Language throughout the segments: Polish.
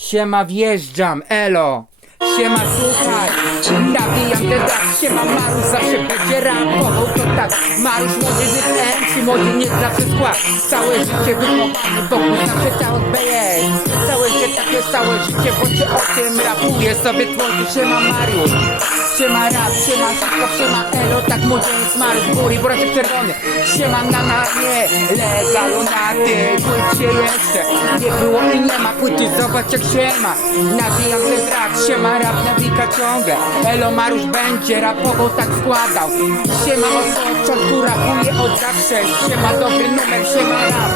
Siema, wjeżdżam, elo. Siema, słuchaj, nawijam ten rap. Siema, Marusz zawsze będzie rapował, to tak. Marusz młody MC, młody nie zawsze skład. Całe życie wychowany, wokół zawsze całe BS. Całe życie takie, całe życie w oczy o tym rapuje sobie tworzy. Siema, Mariusz, siema rap, siema szybko, siema elo. Tak młodzieniec Marusz, góry, woreczek czerwony. Siema na nie, legalu na ty. Płyt się jeszcze nie było i nie ma płyty, zobacz jak siema. Nawijam ten rap, siema rap nawika ciągle. Elo Marusz będzie rapował, tak składał. Siema od początku, rapuje od zawsze. Siema dobry numer, siema rap.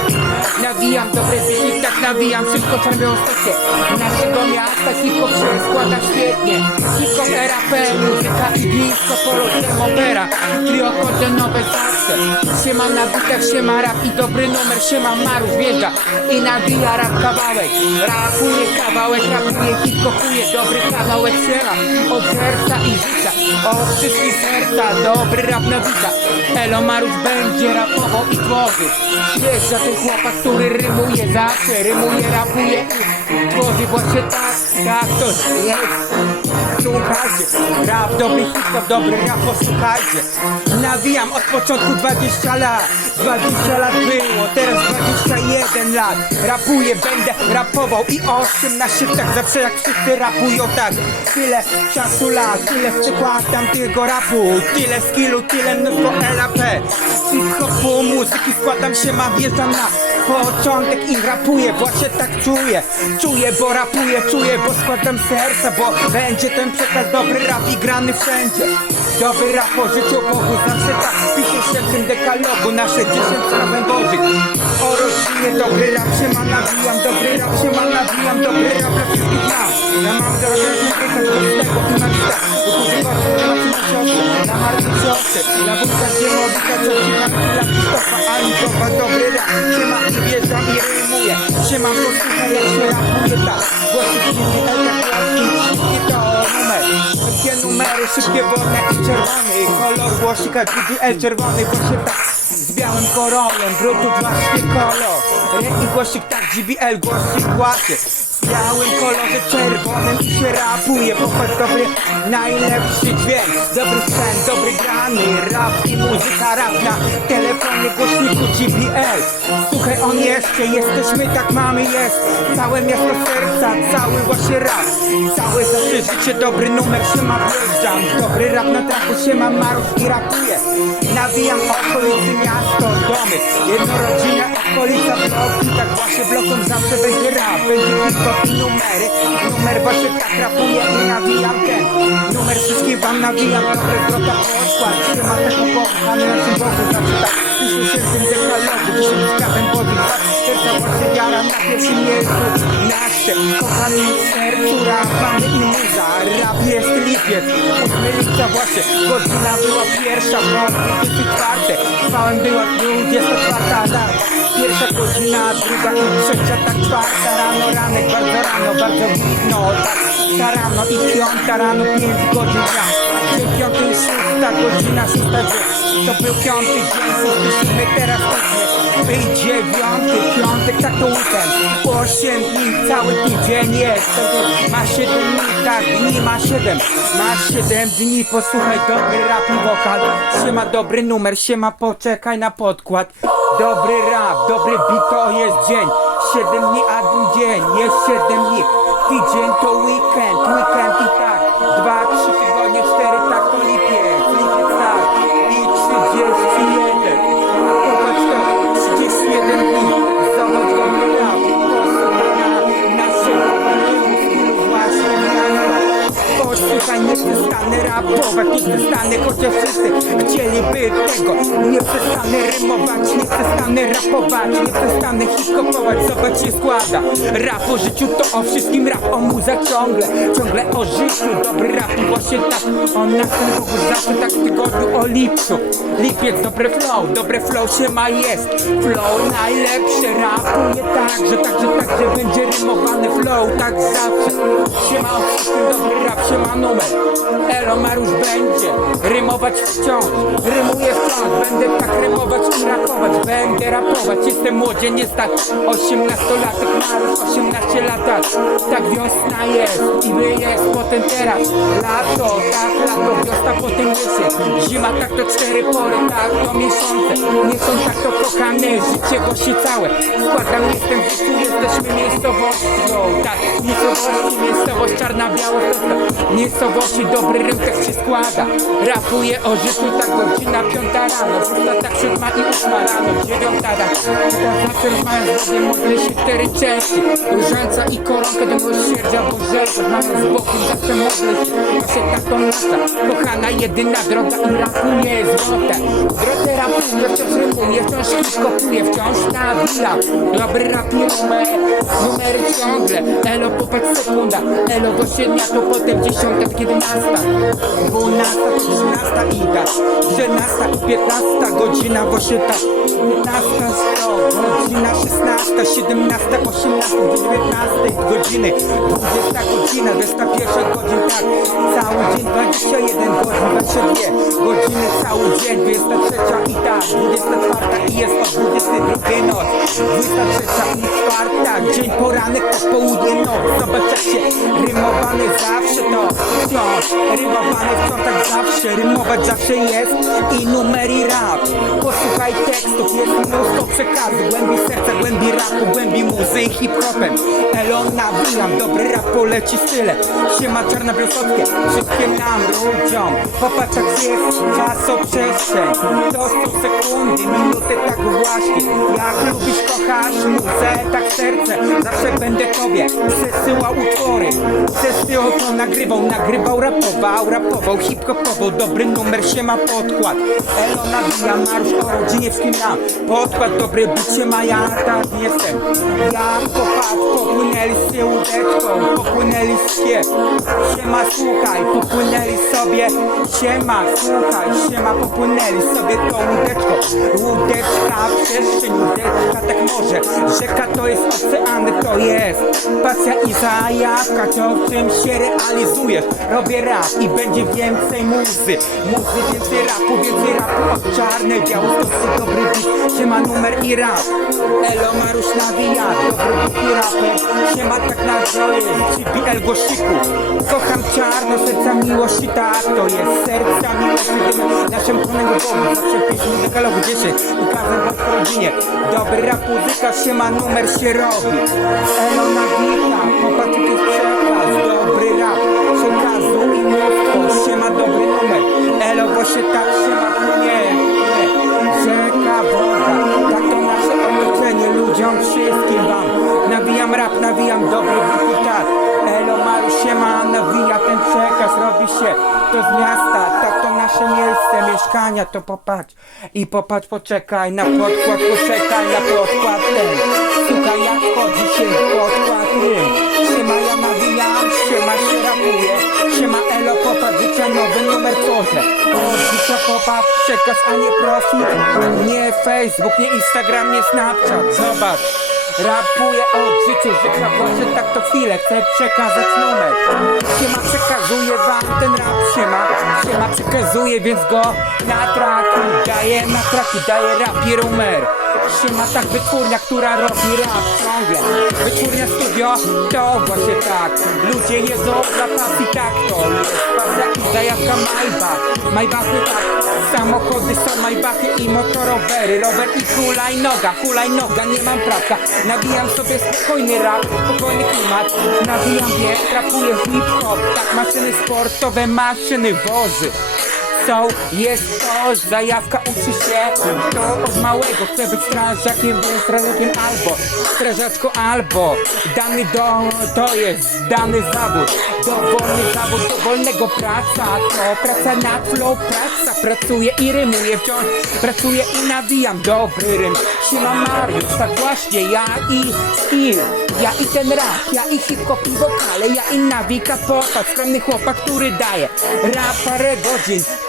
Nawijam dobry wynik, tak nawijam wszystko czerwią stosie. Naszego miasta hip-hop się składa świetnie. Hip-hop RAP, muzyka i disco, polo, opera. Trio nowe zawsze. Siema na bitach, siema rap i dobry numer. Siema Marusz wjeżdża i nawija rap kawałek. Rapuje kawałek, rapuje, hip-hopuje. Dobry kawałek siema od serca i życia. Od wszystkich serca, dobry rap nawika. Elo Marusz będzie rapował i tworzy. Wjeżdża ten chłopak, który rymuje zawsze. Rymuje, rapuje i tworzy właśnie tak. Tak to jest. Słuchajcie, rap, dobry hip-hop, dobry rap, posłuchajcie. Nawijam od początku 20 lat. 20 lat było, teraz 21 lat. Rapuję, będę rapował i 18 tak zawsze jak wszyscy rapują tak. Tyle czasu lat, tyle przykładam tego rapu. Tyle skillu, tyle mnóstwo LAP. Hip-hopu, muzyki składam się, wjeżdżam na początek i rapuję, właśnie tak czuję. Czuję, bo rapuję, czuję, bo składam serca. Bo będzie ten przekaz, dobry rap i grany wszędzie. Dobry rap o życiu Bogu, zawsze tak pisze się w tym dekalogu. Nasze 10 sprawem Bożych. O rodzinie dobry rap się nawijam, dobry rap się nawijam, dobry rap dla wszystkich nas. Ja mam zarobienie tego i na listach. Na marki ciosy, na wódkach ziemowika, co ci na chwilach Krzysztofa Anitowa, dobry rap. Siema i wjeżdżam i rymuję. Siema, posłuchaj jak się rapuje tak. Głosy silny, wszystkie to numer. Wszystkie numery, szybkie, wolne i czerwony. Kolor głosika GBL czerwony, właśnie tak. Z białym korolem, brutu właśnie kolor. I głosik tak, GBL głosik właśnie. W białym kolorze czerwonym i się rapuje. Popatrz, dobry, najlepszy dźwięk. Dobry sprzęt, dobry grany rap i muzyka rap na telefonie głośniku GBL. Słuchaj, on jeszcze, jesteśmy, tak mamy, jest. Całe miasto serca, cały właśnie rap. Całe zawsze życie, dobry numer, siema wjeżdżam. Dobry rap na traku, siema Marusz i rapuje. Nawijam okolicy, miasto, domy. Jednorodzina, okolica, bloki. Tak właśnie blokom zawsze będzie rap. Będzie hip-hop i numery. Numer właśnie tak rapuje i nawijam ten numer, wszystkim wam nawijam. Dobre zwrota podkład. Siema tak ukochany na naszym Bogu. Zawsze tak pisze się w tym dekalogu. 10 sprawem Bożych. Serca właśnie wiara na pierwszym miejscu. Nasze kochani w sercu rap mamy i muza. Rap jest lipiec. 8 lipca właśnie. Godzina była pierwsza, bo 24. Trwałem była 24 lat. Pierwsza godzina, druga i trzecia, tak czwarta rano, ranek, bardzo rano, bardzo widno, tak rano i piąta rano, 5 godzin dnia. Dzień piąty i 6 godzina, 6 dzień. To był piąty dzień, 6 teraz i 9, piątek, tak to weekend. 8 dni, cały tydzień jest. Ma 7 dni, tak, dni ma 7. Ma 7 dni, posłuchaj, dobry rap i wokal. Siema, dobry numer, siema, poczekaj na podkład. Dobry rap, dobry beat, to jest dzień. 7 dni, a dzień, jest 7 dni. Tydzień to weekend, weekend i tak. 2-3 tygodnie, 4, tak to lipiec, lipiec tak. I 31. Popatrz to, 31 dni. Zobacz dobry rap, posłuchaj na naszego właśnie miasta. Posłuchaj, nie przestanę rapować, nie przestanę, chociaż wszyscy chcieliby tego. Nie przestanę rymować, nie przestanę rapować, nie przestanę hip-hopować, zobacz się składa. Rap o życiu to o wszystkim, rap o muza ciągle, ciągle o życiu. Dobry rap i właśnie tak, on na tym Bogu zawsze tak w tygodniu o lipcu. Lipiec, dobre flow się ma jest. Flow najlepszy, rapuje tak, że będzie rymowany flow, tak zawsze. Siema o wszystkim, dobry rap, siema numer. Elo Marusz będzie rymować wciąż. Rymuję wciąż, będę tak rymować i rapować. Będę rapować, jestem młodzieniec, tak 18-latek Marusz, 18 lat. Tak wiosna jest i wy jest potem teraz. Lato, tak lato, wiosna potem jesień. Zima, tak to 4 pory, tak to miesiące. Miesiąc, tak to kochane życie gości całe. Składam, jestem w życiu, jesteśmy miejscowością. Tak, miejscowość czarna-biała. Miejscowości dobry rym tak się składa. Rapuję o życiu, tak godzina 5 rano. 6, tak 7 i 8 rano, 9 tak. Zawsze rozmawiam z Bogiem, modlę się 4 części. Różańca i koronkę do miłosierdzia Bożego. Mając z Bogiem, zawsze modlę się. Właśnie tak to nasza kochana, jedyna droga i rapuję zwrotę. Zwrotę rapuję, wciąż rymuję, wciąż hip-hopuję, wciąż nawijam. Dobry rap numery ciągle. Elo, popatrz sekunda. Elo do 7, to potem 10, tak 11, 12, 13 i tak 14 i 15 godzina, właśnie tak 15, godzina 16, 17, 18, 19 godziny, 20 godzina, 21 godzin, tak, cały dzień, 21 godzin, 22 godziny, cały dzień, 23 i tak, 24 i jest to 22 noc, 23 i 4, dzień, poranek, popołudnie, noc, zobacz jak się rymowane zawsze to wciąż, rymowane wciąż tak zawsze, rymować zawsze jest i numer i rap. Posłuchaj tekstów, jest mnóstwo przekazu, głębi serca, głębi rapu, głębi muzy i hip-hopem. Elo nawijam, dobry rap poleci style. Siema Czarna-Białostockie, wszystkim nam ludziom. Popatrz jak jest czasoprzestrzeń. To są sekundy, minuty, tak właśnie. Jak lubisz, kochasz muzę, tak serce. Zawsze będę tobie przesyłał utwory. Przesyłał to nagrywał, rapował, hip-hopował. Dobry numer, siema podkład. Elo nawijam, Marusz o rodzinie w nam. Podkład, dobry bicie ma, ja tak jestem. Ja popatrz, popłynęli z łódeczką, popłynęli z siema, słuchaj, popłynęli sobie. Siema, słuchaj, siema, popłynęli sobie tą łódeczką. Łódeczka, przestrzeń, łódeczka, tak może. Rzeka to jest oceany, to jest pasja i zajawka, to w czym się realizujesz. Robię rap i będzie więcej muzy, więcej rapu od czarnej Białostockie, dobry beat, siema numer i rap. Elo Marusz nawija, dobry beat i raper, siema tak na zdrowie, GBL Głosiku. Kocham czarno, serca miłości, tak to jest, serca miłości, naszym kochanego Bogu, zawsze pieśni dekalogu 10 i każdym w rodzinie. Dobry rap, muzyka, siema numer się robi. Elo nawija, popatrz jest przekaz, dobry rap, przekazu i mnóstwo, siema dobry numer. Elo właśnie tak siema płynie, rzeka, woda, tak to nasze otoczenie, ludziom wszystkim wam. Nawijam rap, nawijam dobry beat, tak. Elo Marusz siema, nawija ten przekaz, robi się to z miasta, tak to nasze miejsce mieszkania, to popatrz i popatrz, poczekaj na podkład, poczekaj na podkład ten. Słuchaj jak wchodzi się w podkład rym. Siema ja nawijam, siema się rapuje. Siema elo popatrz, życia nowy numer tworzę. Od życia popatrz, przekaz a nie profil. Nie Facebook, nie Instagram, nie Snapchat, zobacz. Rapuję od życiu, życia właśnie tak to chwilę, chcę przekazać numer. Siema przekazuje wam ten rap, siema przekazuje, więc go na traki daje rap i numer. Siema tak wytwórnia, która robi rap ciągle. Wytwórnia studio, to właśnie tak. Ludzie jedzą dla pasji, tak to jest pasja i zajawka Maybachy tak. Samochody są Maybachy i motorowery. Rower i hulajnoga, nie mam prawka. Nawijam sobie spokojny rap, spokojny klimat. Nawijam bieg, rapuję hip-hop. Tak, maszyny sportowe, maszyny, wozy. Jest to, zajawka uczy się, to od małego chce być strażakiem, więc strażakiem albo strażaczką albo to jest dany zawód, dowolny zawód, dowolnego praca, to praca na flow, pracuję i rymuję wciąż, pracuję i nawijam dobry rym. Siema Mariusz, tak właśnie ja i skill, ja i ten rap, ja i hip-hop i wokale, ja i nawika popatrz, skromny chłopak, który daje rap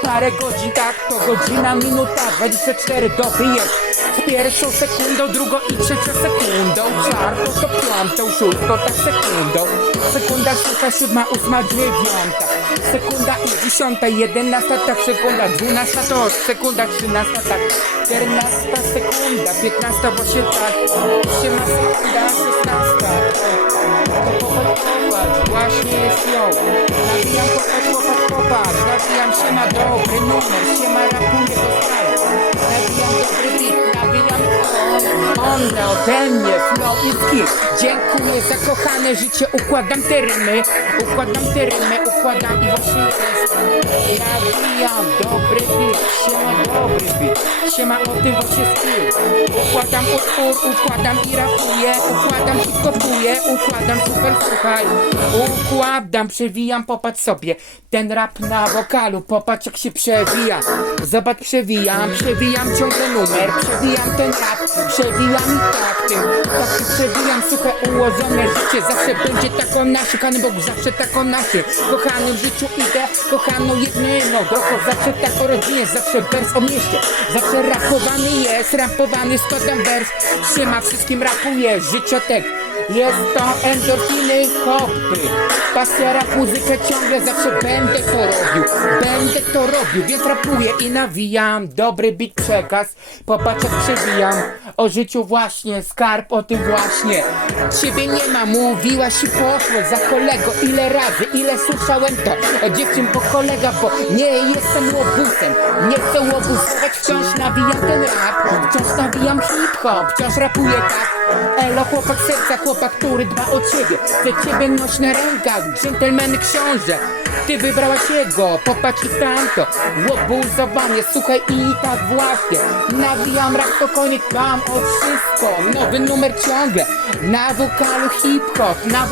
parę godzin, tak to godzina, minuta, 24 doby jest. Pierwszą sekundą, drugą i trzecią sekundą, czwartą to piątą, szóstą tak sekundą. Sekunda, szósta, siódma, ósma, dziewiąta. sekunda i 10, 11, tak sekunda, 12 to sekunda, 13, tak 14 sekunda, 15 właśnie tak, 18 sekunda, 16. To popatrz, właśnie jest ją. Nawijam, popatrz, nawijam, siema dobry numer, siema rapuję do stary. Nawijam dobry beat, nawijam one ode mnie, flow i skill. Dziękuję za kochane życie, układam te rymy, układam i właśnie jest. Nawijam dobry beat, siema dobry beat, siema o tym właśnie skill. Układam utwór, układam i rapuję, układam i kopuję, układam super, słuchaj. Układam, przewijam, popatrz sobie, ten rap na wokalu, popatrz jak się przewija. Zobacz, przewijam ciągle numer, przewijam ten rap, przewijam i tak tym, przewijam suche ułożone życie, zawsze będzie tak o nasze, Panie Bogu, zawsze tak o nasze, kochanym życiu idę, kochaną jedną drogą, zawsze tak o rodzinie, zawsze wers o mieście, zawsze rapowany, składam wers, siema wszystkim rapuję, życiotek. Jest to endorfiny, hopy. Pasja, rap, muzykę ciągle zawsze będę to robił, więc rapuję i nawijam. Dobry beat przekaz, popatrz jak przewijam. O życiu właśnie, skarb o tym właśnie. Ciebie nie ma, mówiłaś i poszło za kolego. Ile słyszałem to od dziewczyn, bo kolega, bo nie jestem łobuzem. Nie chcę łobuzować, wciąż nawijam ten rap, wciąż nawijam hip-hop, wciąż rapuję tak. Elo, chłopak serca, chłopak, który dba o ciebie. Chcę ciebie noś na rękach, dżentelmen książę. Ty wybrałaś jego, popatrz i tamto. Łobuzowanie, słuchaj i tak właśnie. Nawijam rap, spokojnie, dbam o wszystko. Nowy numer ciągle. Na wokalu hip-hop, na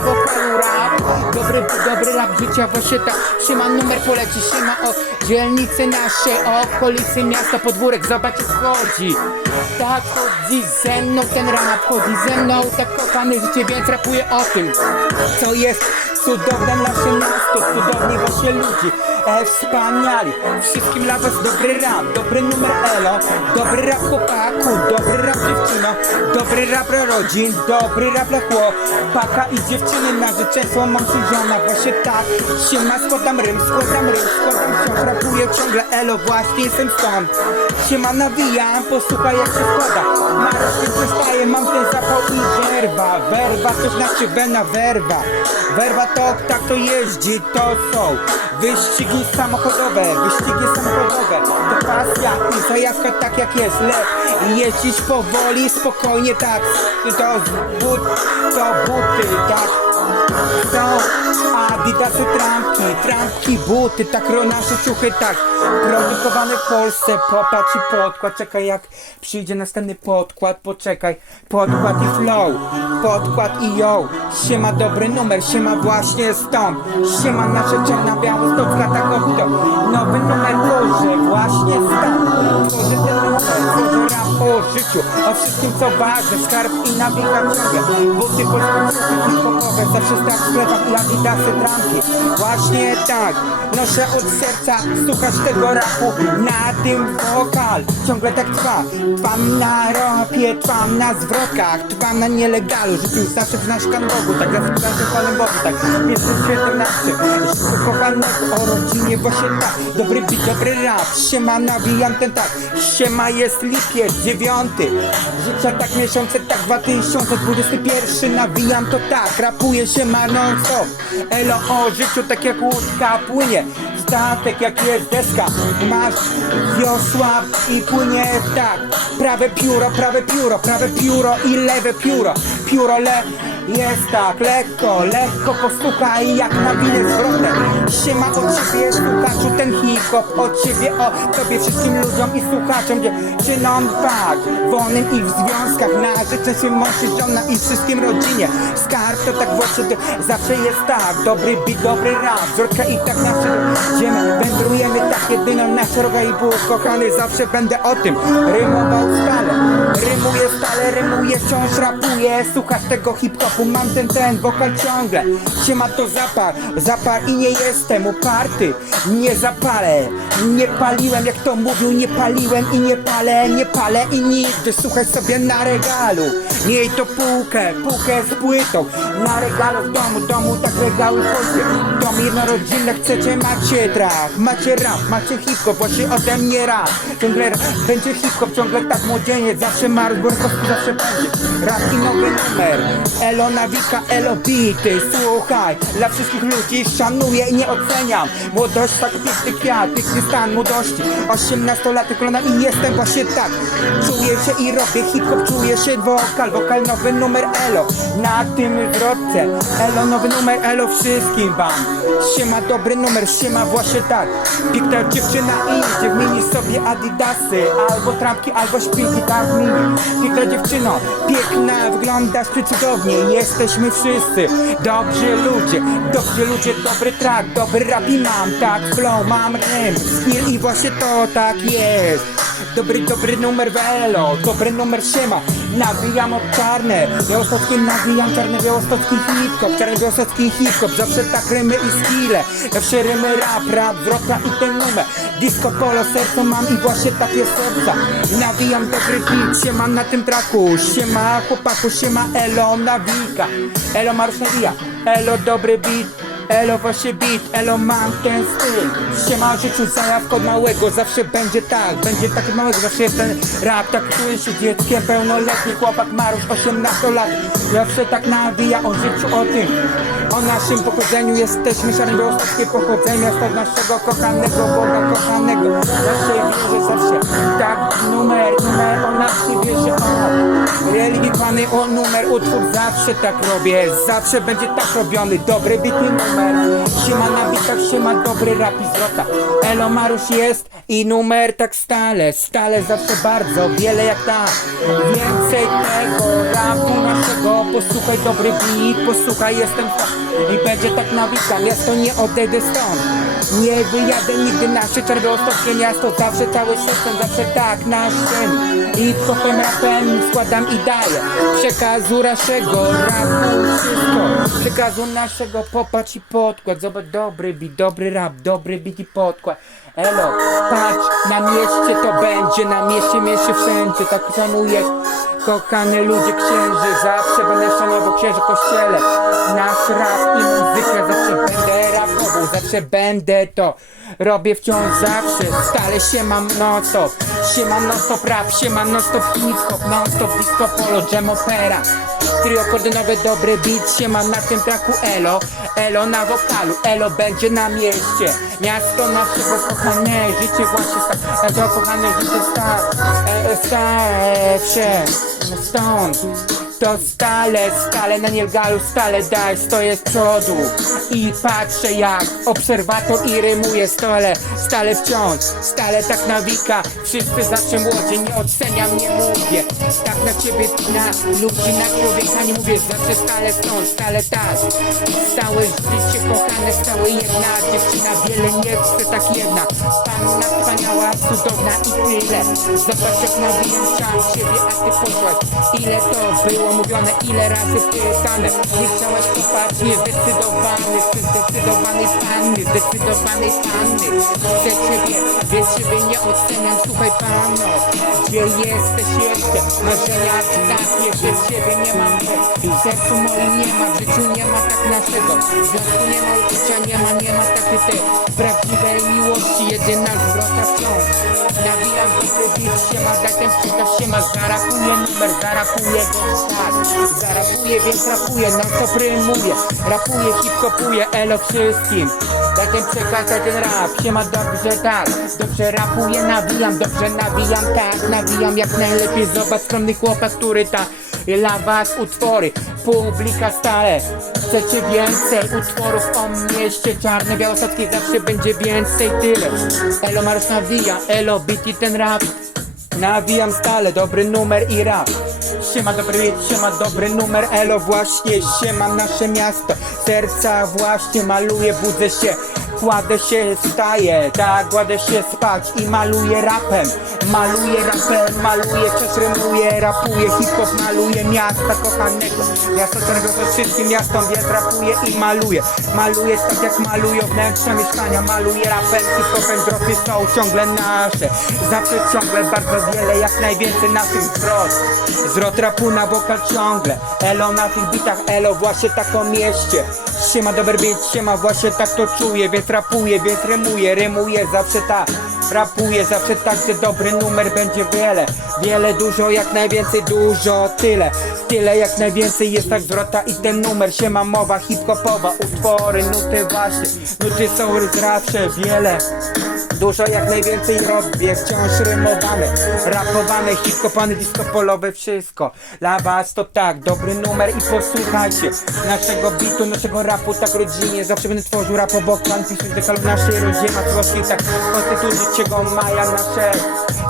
wokalu rap. Dobry rap życia, właśnie tak. Siema numer poleci, siema o dzielnicy naszej, o okolicy miasta, podwórek, zobacz jak chodzi. Tak chodzi ze mną ten rap, chodzi ze mną tak kochane życie, więc rapuję o tym, co jest cudowne nasze miasto, cudownie właśnie ludzi, wspaniali. Wszystkim dla was dobry rap, dobry numer elo, dobry rap chłopaku, dobry rap dziewczyno, dobry rap dla rodzin, dobry rap dla chłopaka i dziewczyny, narzeczeństwo, mąż i żona, właśnie tak. Siema, składam rym, wciąż rapuję ciągle elo, właśnie jestem stąd. Siema, nawijam, posłuchaj jak się składa. Marsz nie przestaje, mam ten zapał i werwa to znaczy werwa to tak to jeździ, to są wyścigi samochodowe, to pasja i zajawka tak jak jest, jeździć powoli, spokojnie tak, to buty, tak. To adidasy, trampki, buty, tak nasze ciuchy, tak. Produkowane w Polsce, popatrz i podkład, czekaj jak przyjdzie następny podkład, poczekaj. Podkład i flow, podkład i yo. Siema dobry numer, siema właśnie stąd. Siema nasze czarno-białe, 100 latach kopito. Nowy numer tworzę, właśnie stąd. Tworzę ten numer, tworzę rap o życiu, o wszystkim co ważne, skarb i nawika ciągle. Buty polskie, hip-hopowe, zawsze strach w sklepach i adidasy, trampki. Właśnie tak, noszę od serca, słuchasz tego rapu na tym wokal. Ciągle tak trwam na rapie, trwam na zwrotkach, trwam na nielegalu. Życiu zawsze w nasz Bogu, tak zawsze Panem Bogu, tak. Jestem świetnym naszym, życiu kochanek o rodzinie, właśnie tak. Dobry beat, dobry rap, siema nawijam ten tak. Siema jest lipiec 9, życia tak miesiące, tak 2021, nawijam to tak, rapuję się non stop. Elo o życiu tak jak łódka płynie, statek jak jest deska, masz wiosła i płynie tak. Prawe pióro i lewe pióro, jest tak, lekko posłuchaj jak nawinę zwrotę. Siema od ciebie słuchaczu, ten hip-hop od ciebie, o tobie wszystkim ludziom i słuchaczom, dziewczynom tak, wolnym i w związkach, narzeczeństwie, mąż i żona i wszystkim rodzinie. Skarb to tak właśnie zawsze jest tak, dobry beat, dobry rap, zwrotka i tak nasze idziemy, wędrujemy tak jedyną nasza droga i Bóg kochany, zawsze będę o tym rymował stale. Rymuję stale, rymuję, wciąż rapuję. Słuchasz tego hip-hopu, mam ten wokal ciągle. Siema to zapar i nie jestem uparty. Nie zapalę, nie paliłem, jak to mówił, nie paliłem i nie palę i nigdy. Słuchaj sobie na regalu, miej to półkę z płytą. Na regalu w domu tak regały chodzę. Dom jednorodzinny, chcecie, macie trach, macie rap, macie hip-hop, właśnie ode mnie rap. Ciągle będzie hip-hop, ciągle tak młodzieniec, zawsze Mariusz Borkowski, zawsze będzie rap i nowy numer. Elo nawika, elo bity, słuchaj, dla wszystkich ludzi szanuję i nie oceniam. Młodość tak piękny kwiat, piękny stan młodości. 18-latek klona i jestem właśnie tak. Czuję się i robię hip-hop, czuję się wokal nowy numer elo. Na tym zwrotce, elo nowy numer elo wszystkim wam. Siema dobry numer, siema właśnie tak. Piękna dziewczyna idzie, wymieni sobie adidasy, albo trampki, albo szpilki, tak mini. Piękna dziewczyno, piękna, wyglądasz cudownie. Jesteśmy wszyscy dobrzy ludzie, dobry track, dobry rap i mam tak flow, mam rym, skill i właśnie to tak jest. Dobry numer welo, dobry numer siema. Nawijam od czarne, białostockie nawijam czarny białostocki hip-hop, zawsze tak rymy i skille, zawsze rymy rap, zwrotka i ten numer. Disco polo, serce mam i właśnie takie serca. Nawijam dobry beat, siema na tym traku, siema chłopaku, siema elo nawika, elo Mariusz nawija, elo dobry beat. Elo właśnie beat, elo mam ten styl. Siema o życiu, zajawko od małego, zawsze będzie tak od małego, zawsze jest ten rap, tak czuję się dzieckiem, pełnoletni chłopak Mariusz, 18 lat. Zawsze tak nawija o życiu, o tym, o naszym pochodzeniu, jesteśmy szarno-białostockie pochodzenie, miasta naszego kochanego Boga kochanego. Zawsze wierzę, zawsze tak, numer, o nas się wierzy, o religijny o numer, utwór, zawsze tak robię, zawsze będzie tak robiony, dobry beat i numer. Siema na bitach, siema dobry rap i zwrota. Elo Mariusz jest i numer tak stale zawsze bardzo wiele jak tam. Więcej tego rapu naszego, posłuchaj dobry beat, posłuchaj jestem tam. I będzie tak nawika, miasto nie odejdę stąd. Nie wyjadę nigdy, nasze czarnobiałostockie miasto, zawsze cały system, zawsze tak naszym. I hopem rapem składam i daję przekazu naszego rapu wszystko. Przekazu naszego, popatrz i podkład, zobacz dobry beat, dobry rap, dobry beat i podkład. Elo, patrz, na mieście to będzie, na mieście wszędzie, tak szanuję. Kochane ludzie, księży, zawsze będę szanował księży w kościele. Nasz rap i muzykę, zawsze będę rapował, zawsze będę to robię wciąż zawsze, stale siemam non-stop rap, siemam non-stop hip-hop, non-stop disco polo, jam opera. Trio kordynowe, dobry beat, siemam na tym traku elo na wokalu, elo będzie na mieście. Miasto naszego kochane, życie właśnie to kochane życie się stąd. To stale na nielegalu, stale daj, stoję z przodu i patrzę jak obserwator i rymuję stale wciąż, stale tak nawika. Wszyscy zawsze młodzi, nie oceniam, nie mówię tak na ciebie, na ludzi, na człowieka nie mówię, zawsze stale stąd, stale tak. Stałe życie kochane, stałe jedna dziewczyna, wiele nie chcę, tak jedna panna wspaniała, cudowna i tyle. Zobacz jak nawijam chciałam ciebie, a ty poszłaś. Ile to było mówione, ile razy pytane. Nie chciałaś popatrzeć, niezdecydowany, ty zdecydowanej panny, zdecydowanej panny. Chcę ciebie, więc ciebie nie oceniam, słuchaj pano. Gdzie jesteś jeszcze? Marzenia zgasnie, że ciebie nie mam. W sercu moim nie ma, w życiu nie ma tak naszego. W związku nie ma uczucia, nie ma takiej tej prawdziwej miłości, jedyna zwrota wciąż. Nawijam dobry beat, siema, daj ten przykaz, siema, zarapuję numer, zarapuję zarapuję, więc rapuję, no to rymuję, rapuję, hip-hopuję, elo wszystkim. Daj ten przekaz, daj ten rap, siema dobrze tak, dobrze rapuję, nawijam, dobrze nawijam, tak, nawijam jak najlepiej. Zobacz skromny chłopak, który ta dla was utwory, publika stale. Chcecie więcej utworów o mieście czarne białostockie, zawsze będzie więcej, tyle. Elo Mariusz nawija, elo beat i ten rap. Nawijam stale, dobry numer i rap. Siema dobry beat, siema dobry numer, elo właśnie, siema nasze miasto. Serca właśnie maluję, budzę się Kładę się, wstaję, tak, kładę się spać i maluję rapem. Maluję, coś rymuję, rapuję, hip-hop maluję miasta kochanego. Miasto którego to wszystkim miastom, więc rapuję i maluję. Maluję tak jak malują wnętrza mieszkania. Maluję rapem, hip-hopem, dropy są ciągle nasze. Zawsze ciągle bardzo wiele, jak najwięcej na tym zwrot rapu na wokal ciągle. Elo na tych bitach, elo właśnie tak o mieście. Siema dobry beat, siema właśnie tak to czuję. Więc rapuję, więc rymuję zawsze tak. Rapuję zawsze tak, że dobry numer będzie wiele, dużo, jak najwięcej, dużo, tyle jak najwięcej jest tak zwrota i ten numer. Siema mowa hip-hopowa, utwory, nuty właśnie, nuty są zawsze wiele. Dużo jak najwięcej robię, wciąż rymowane, rapowane, hip-hopane, disco-polowe, wszystko. Dla was to tak, dobry numer i posłuchajcie naszego bitu, naszego rapu, tak rodzinnie. Zawsze będę tworzył rap obok plan, piszę dekal w naszej rodzinie, macłości, tak konstytucji czego maja nasze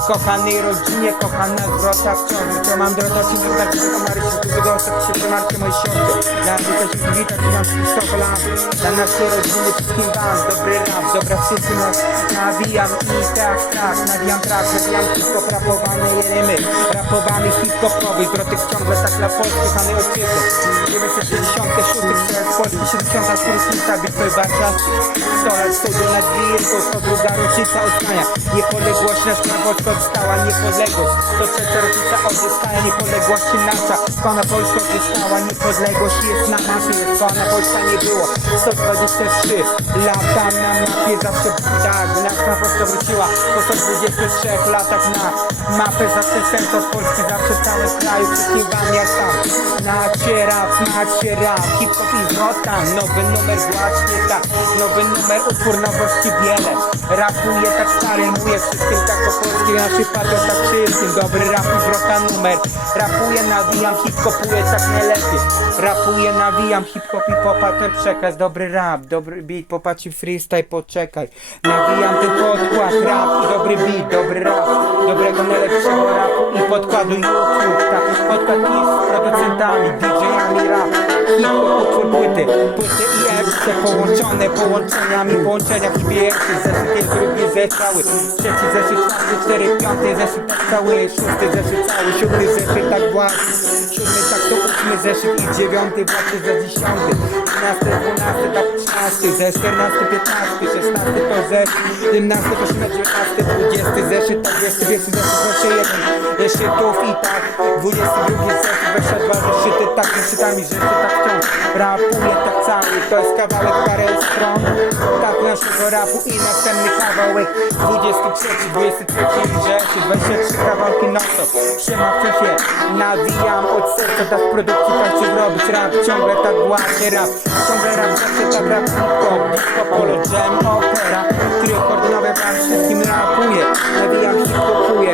kochanej rodzinie, kochana zwrota wciąż. Ja mam drogości, że tak się Marysi, tu wygłosę się przymarcie mojej siostry. Dla mnie też jest wita, że mam wszystko lam. Dla naszej rodziny wszystkim wam, dobry rap, dobra wszystkim nawijam i tak, nawijam hip-hop, rapowane rymy, rapowany hip-hopowy, zwrotek ciągle tak dla Polski, kochanej ojczyzny. 966, Polski 70, Kurysnica, Bitwy Warszawski, 100 lat studiu nad Wilką, 102 rocznica odznania, niepodległość nasza Polska odzyskała, niepodległość, 103 rocznica odzyskania, niepodległości nasza, pana Polska odzyskała, niepodległość jest na mapie, jest pana Polska nie było, 123 lata na mapie, zawsze tak, nasza Polska wróciła, po 123 latach na mapę, zawsze sens od Polski, zawsze cały kraju, wszystkim wam jak tam, macie rap, hip-hop i zwrota, nowy numer właśnie tak, nowy numer, utwór nowości wiele, rapuję tak stary, mówię wszystkim tak po polsku, na przykład tak wszystkim, dobry rap i zwrota numer, rapuję, nawijam, hip-hopuję tak najlepiej, rapuję, nawijam, hip-hop i popa ten przekaz, dobry rap, dobry beat, popatrz freestyle, poczekaj, nawijam ten podkład, rap i dobry beat, dobry rap, dobrego najlepszego rapu i podkładu YouTube, tak, podkład i z producentami, DJ-ami rap, hip-hop, utwór płyty i epce połączone połączeniami, połączenia w pierwszy zeszyt jest drugi zeszały, trzeci zeszyt, czwarty, cztery, piąty zeszyt tak cały, szósty zeszyt cały, siódmy zeszyt tak właśnie, siódmy tak to ósmy zeszyt i dziewiąty właśnie za 10, 11, 12 tak 13, ze 14, 15, 16 to zeszyt, 17, 18, 19, 20 zeszyt tak 20 zeszyt, 21 zeszytów i tak 22 zeszyt, 22 zeszyty tak zeszytami, zeszyt tak wciąż rapuję tak cały, to jest kawałek parę stron tak naszego rapu i następny kawałek 23 zeszyt, 23 kawałki non-stop, siema w czasie nawijam od serca, tak w produkcji tak chcę zrobić rap, ciągle tak właśnie rap, ciągle rap, zawsze tak rap, hip-hop, disco, polo, jam, opera, trio kordonowe wam wszystkim rapuję, nawijam, hip-hopuję.